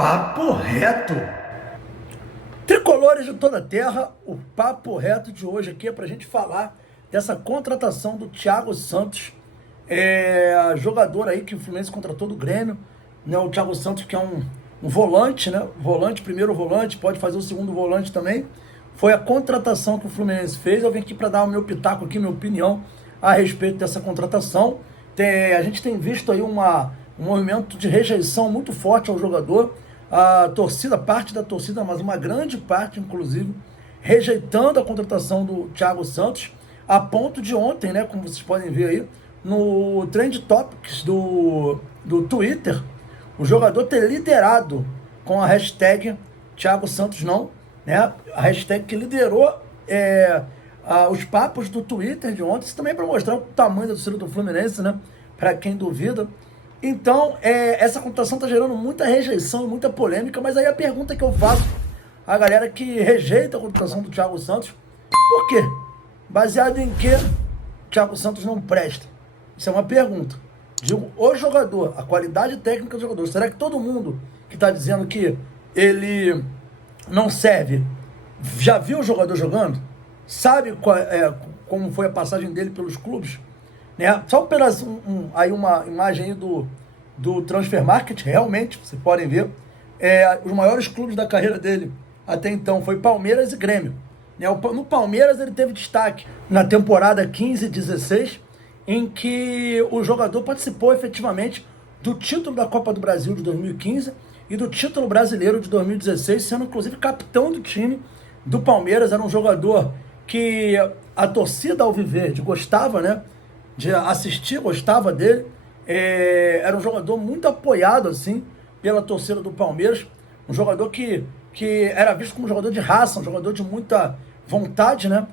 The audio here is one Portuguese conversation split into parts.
Papo reto. Tricolores de toda a terra, o papo reto de hoje aqui é para a gente falar dessa contratação do Thiago Santos, jogador aí que o Fluminense contratou do Grêmio, né? O Thiago Santos, que é um volante, né? Volante, primeiro volante, pode fazer o segundo volante também. Foi a contratação que o Fluminense fez. Eu vim aqui para dar o meu pitaco aqui, minha opinião a respeito dessa contratação. A gente tem visto aí um movimento de rejeição muito forte ao jogador. A torcida, parte da torcida, mas uma grande parte, inclusive, rejeitando a contratação do Thiago Santos, a ponto de ontem, né, como vocês podem ver aí, no Trend Topics do Twitter, o jogador ter liderado com a hashtag Thiago Santos não, né, a hashtag que liderou os papos do Twitter de ontem, isso também para mostrar o tamanho da torcida do Fluminense, né, para quem duvida. Então, essa contratação está gerando muita rejeição e muita polêmica, mas aí a pergunta que eu faço à galera que rejeita a contratação do Thiago Santos, por quê? Baseado em que Thiago Santos não presta? Isso é uma pergunta. Digo, o jogador, a qualidade técnica do jogador, será que todo mundo que está dizendo que ele não serve, já viu o jogador jogando? Sabe como foi a passagem dele pelos clubes? Né? Só aí uma imagem aí do Transfer Market, realmente, vocês podem ver, os maiores clubes da carreira dele até então foi Palmeiras e Grêmio. Né? No Palmeiras ele teve destaque na temporada 15-16, em que o jogador participou efetivamente do título da Copa do Brasil de 2015 e do título brasileiro de 2016, sendo inclusive capitão do time do Palmeiras. Era um jogador que a torcida alviverde gostava, né, de assistir, gostava dele. Era um jogador muito apoiado assim pela torcida do Palmeiras, um jogador que era visto como um jogador de raça, um jogador de muita vontade, né?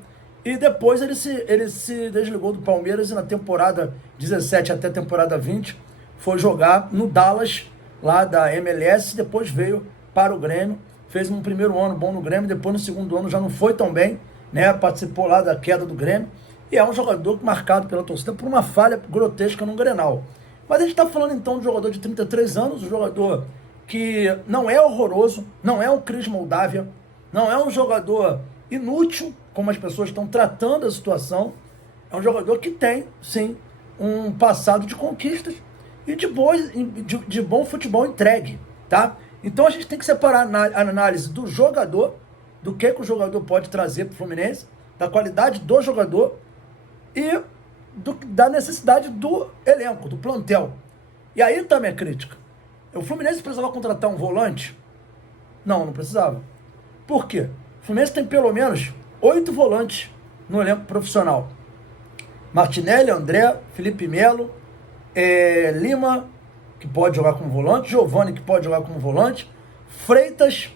E depois ele se desligou do Palmeiras e na temporada 17 até a temporada 20 foi jogar no Dallas, lá da MLS, depois veio para o Grêmio, fez um primeiro ano bom no Grêmio, depois no segundo ano já não foi tão bem, né? Participou lá da queda do Grêmio. E é um jogador marcado pela torcida por uma falha grotesca no Grenal. Mas a gente está falando então de um jogador de 33 anos, um jogador que não é horroroso, não é um Cris Moldávia, não é um jogador inútil, como as pessoas estão tratando a situação. É um jogador que tem, sim, um passado de conquistas e de bom futebol entregue, tá? Então a gente tem que separar a análise do jogador, do que o jogador pode trazer para o Fluminense, da qualidade do jogador, e da necessidade do elenco, do plantel. E aí está a minha crítica. O Fluminense precisava contratar um volante? Não precisava. Por quê? O Fluminense tem pelo menos 8 volantes no elenco profissional. Martinelli, André, Felipe Melo, Lima, que pode jogar como volante, Giovani, que pode jogar como volante, Freitas,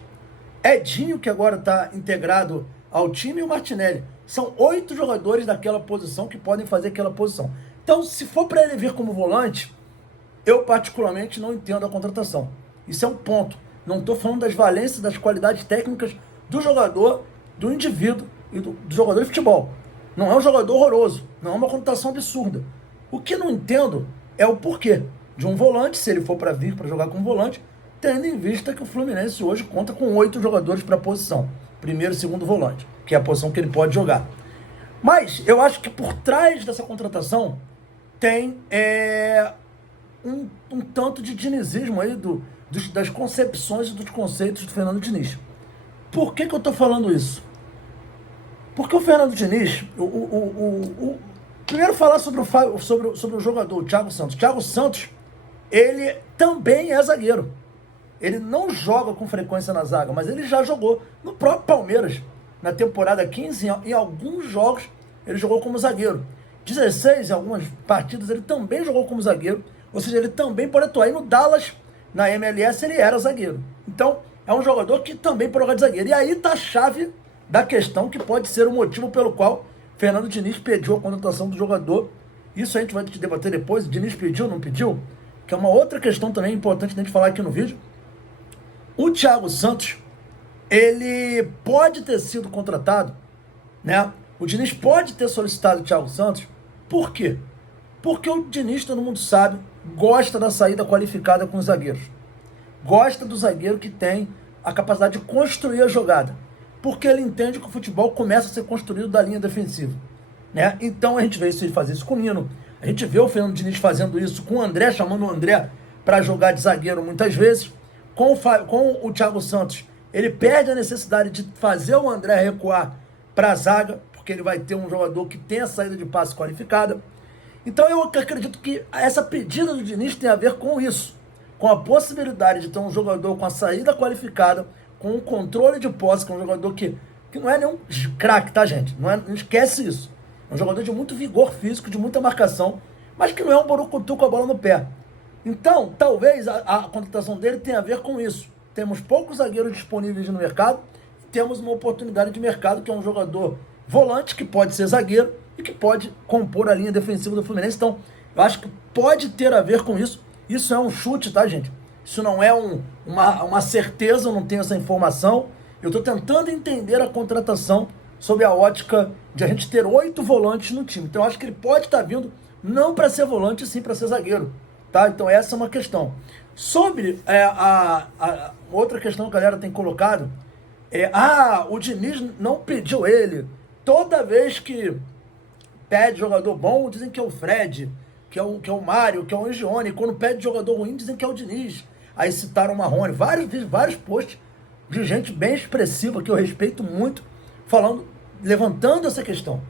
Edinho, que agora está integrado ao time, e o Martinelli. São 8 jogadores daquela posição que podem fazer aquela posição. Então, se for para ele vir como volante, eu particularmente não entendo a contratação. Isso é um ponto. Não estou falando das valências, das qualidades técnicas do jogador, do indivíduo e do jogador de futebol. Não é um jogador horroroso, não é uma contratação absurda. O que não entendo é o porquê de um volante, se ele for para vir para jogar como volante, tendo em vista que o Fluminense hoje conta com 8 jogadores para a posição, primeiro e segundo volante, que é a posição que ele pode jogar. Mas eu acho que por trás dessa contratação tem um tanto de dinizismo aí das concepções e dos conceitos do Fernando Diniz. Por que eu estou falando isso? Porque o Fernando Diniz, primeiro falar sobre o jogador, o Thiago Santos. Thiago Santos, ele também é zagueiro. Ele não joga com frequência na zaga, mas ele já jogou no próprio Palmeiras. Na temporada 15, em alguns jogos, ele jogou como zagueiro. 16, em algumas partidas, ele também jogou como zagueiro. Ou seja, ele também pode atuar. E no Dallas, na MLS, ele era zagueiro. Então, é um jogador que também pode jogar de zagueiro. E aí está a chave da questão, que pode ser o motivo pelo qual Fernando Diniz pediu a contratação do jogador. Isso a gente vai debater depois. O Diniz pediu, não pediu? Que é uma outra questão também importante a gente falar aqui no vídeo. O Thiago Santos, ele pode ter sido contratado, né? O Diniz pode ter solicitado o Thiago Santos. Por quê? Porque o Diniz, todo mundo sabe, gosta da saída qualificada com os zagueiros. gosta do zagueiro que tem a capacidade de construir a jogada, porque ele entende que o futebol começa a ser construído da linha defensiva, né? Então a gente vê ele fazer isso com o Nino, a gente vê o Fernando Diniz fazendo isso com o André, chamando o André para jogar de zagueiro muitas vezes. Com o Thiago Santos, ele perde a necessidade de fazer o André recuar para a zaga, porque ele vai ter um jogador que tem a saída de passe qualificada. Então eu acredito que essa pedida do Diniz tem a ver com isso, com a possibilidade de ter um jogador com a saída qualificada, com o controle de posse, que é um jogador que não é nenhum craque, tá, gente? Não esquece isso. É um jogador de muito vigor físico, de muita marcação, mas que não é um borocutu com a bola no pé. Então, talvez a contratação dele tenha a ver com isso. Temos poucos zagueiros disponíveis no mercado, e temos uma oportunidade de mercado, que é um jogador volante, que pode ser zagueiro, e que pode compor a linha defensiva do Fluminense. Então, eu acho que pode ter a ver com isso. Isso é um chute, tá, gente? Isso não é uma certeza, eu não tenho essa informação. Eu estou tentando entender a contratação sob a ótica de a gente ter 8 volantes no time. Então, eu acho que ele pode estar vindo não para ser volante, sim para ser zagueiro. Tá? Então, essa é uma questão. Sobre a outra questão que a galera tem colocado, o Diniz não pediu ele. Toda vez que pede jogador bom, dizem que é o Fred, que é o Mário, que é o Angione. Quando pede jogador ruim, dizem que é o Diniz. Aí citaram o Marrone. Vários posts de gente bem expressiva, que eu respeito muito, levantando essa questão.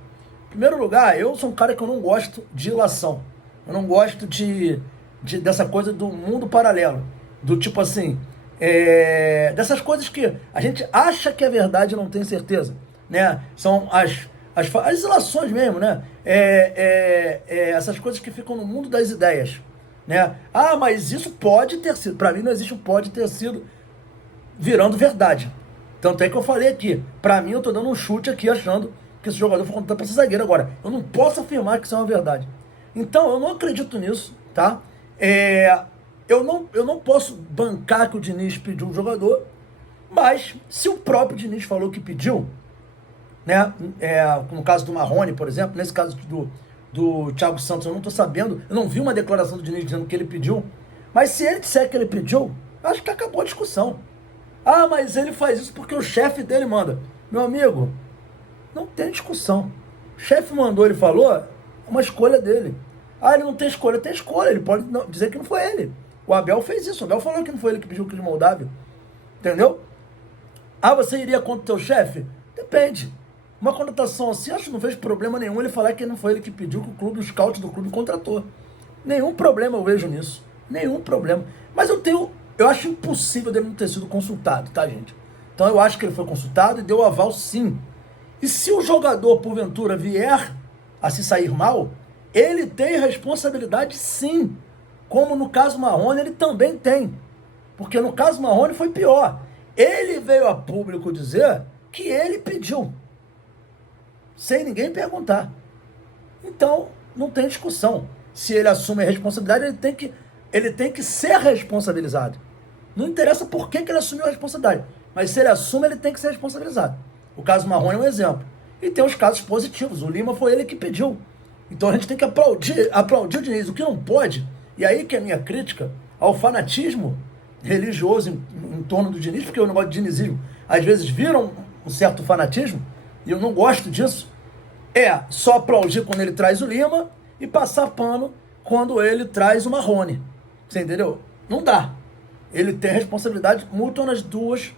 Em primeiro lugar, eu sou um cara que eu não gosto de ilação. Eu não gosto dessa coisa do mundo paralelo. Do tipo assim, dessas coisas que a gente acha que é verdade e não tem certeza, né? São as ilações mesmo, né? Essas coisas que ficam no mundo das ideias, né? Ah, mas isso pode ter sido. Para mim não existe o pode ter sido virando verdade. Tanto é que eu falei aqui. Para mim eu tô dando um chute aqui achando que esse jogador foi contratado para ser zagueiro. Agora, eu não posso afirmar que isso é uma verdade. Então, eu não acredito nisso, tá? Eu não posso bancar que o Diniz pediu um jogador, mas se o próprio Diniz falou que pediu, né? No caso do Marrone, por exemplo, nesse caso do Thiago Santos, eu não estou sabendo, eu não vi uma declaração do Diniz dizendo que ele pediu, mas se ele disser que ele pediu, acho que acabou a discussão. Ah, mas ele faz isso porque o chefe dele manda. Meu amigo, não tem discussão. O chefe mandou, ele falou, é uma escolha dele. Ah, ele não tem escolha, tem escolha, ele pode dizer que não foi ele. O Abel fez isso, o Abel falou que não foi ele que pediu o Cris Moldávio. Entendeu? Ah, você iria contra o teu chefe? Depende. Uma contratação assim, acho que não vejo problema nenhum ele falar que não foi ele que pediu, que o clube, o scout do clube contratou. Nenhum problema eu vejo nisso. Nenhum problema. Mas eu acho impossível dele não ter sido consultado, tá, gente? Então eu acho que ele foi consultado e deu aval sim. E se o jogador, porventura, vier a se sair mal, ele tem responsabilidade sim. Como no caso Marrone, ele também tem. Porque no caso Marrone foi pior. Ele veio a público dizer que ele pediu, sem ninguém perguntar. Então, não tem discussão. Se ele assume a responsabilidade, ele tem que ser responsabilizado. Não interessa por que ele assumiu a responsabilidade, mas se ele assume, ele tem que ser responsabilizado. O caso Marrone é um exemplo. E tem os casos positivos. O Lima foi ele que pediu. Então a gente tem que aplaudir o Diniz. O que não pode, e aí que é a minha crítica ao fanatismo religioso em torno do Diniz, porque o negócio de dinizismo às vezes vira um certo fanatismo, e eu não gosto disso, só aplaudir quando ele traz o Lima e passar pano quando ele traz o Marrone. Você entendeu? Não dá. Ele tem responsabilidade mútua nas duas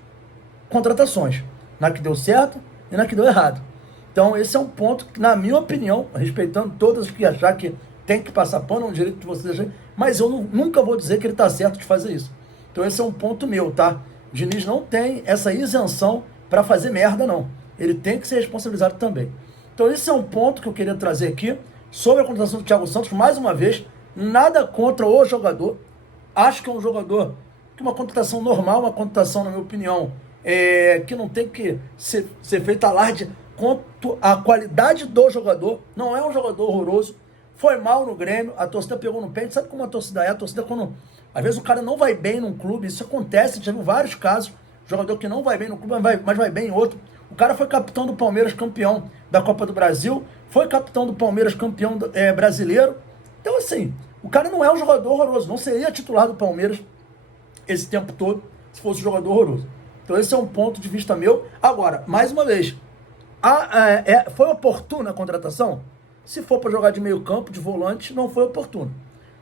contratações, na que deu certo e na que deu errado. Então esse é um ponto que, na minha opinião, respeitando todas que achar que tem que passar pano, é um direito de vocês acharem, mas eu nunca vou dizer que ele está certo de fazer isso. Então esse é um ponto meu, tá? O Diniz não tem essa isenção para fazer merda, não. Ele tem que ser responsabilizado também. Então esse é um ponto que eu queria trazer aqui sobre a contratação do Thiago Santos. Mais uma vez, nada contra o jogador. Acho que é um jogador que uma contratação normal, uma contratação, na minha opinião, que não tem que ser feita alarde quanto à qualidade do jogador. Não é um jogador horroroso. Foi mal no Grêmio, a torcida pegou no pé. A gente sabe como a torcida é. A torcida, quando às vezes o cara não vai bem num clube, isso acontece, já viu vários casos, jogador que não vai bem no clube, mas vai bem em outro. O cara foi capitão do Palmeiras, campeão da Copa do Brasil, foi capitão do Palmeiras, campeão brasileiro. Então, assim, o cara não é um jogador horroroso, não seria titular do Palmeiras esse tempo todo se fosse um jogador horroroso. Então esse é um ponto de vista meu. Agora, mais uma vez, foi oportuna a contratação? Se for para jogar de meio campo, de volante, não foi oportuno.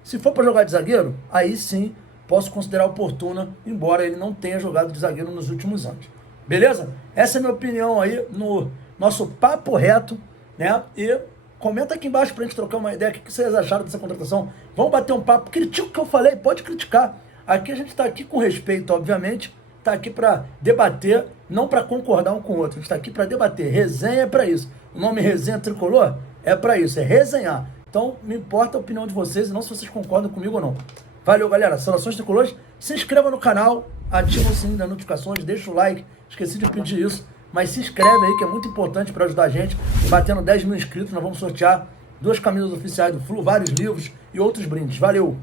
Se for para jogar de zagueiro, aí sim posso considerar oportuna, embora ele não tenha jogado de zagueiro nos últimos anos. Beleza? Essa é a minha opinião aí no nosso papo reto, né? E comenta aqui embaixo pra gente trocar uma ideia. O que vocês acharam dessa contratação? Vamos bater um papo. Critica o que eu falei, pode criticar. Aqui a gente tá aqui com respeito, obviamente. Tá aqui para debater, não para concordar um com o outro. A gente tá aqui para debater. Resenha é para isso. O nome Resenha Tricolor é para isso, é resenhar. Então, não importa a opinião de vocês, e não se vocês concordam comigo ou não. Valeu, galera. Saudações tricolores. Se inscreva no canal, ativa o sininho das notificações, deixa o like. Esqueci de pedir isso, mas se inscreve aí que é muito importante para ajudar a gente. Batendo 10 mil inscritos, nós vamos sortear 2 camisas oficiais do Flu, vários livros e outros brindes. Valeu!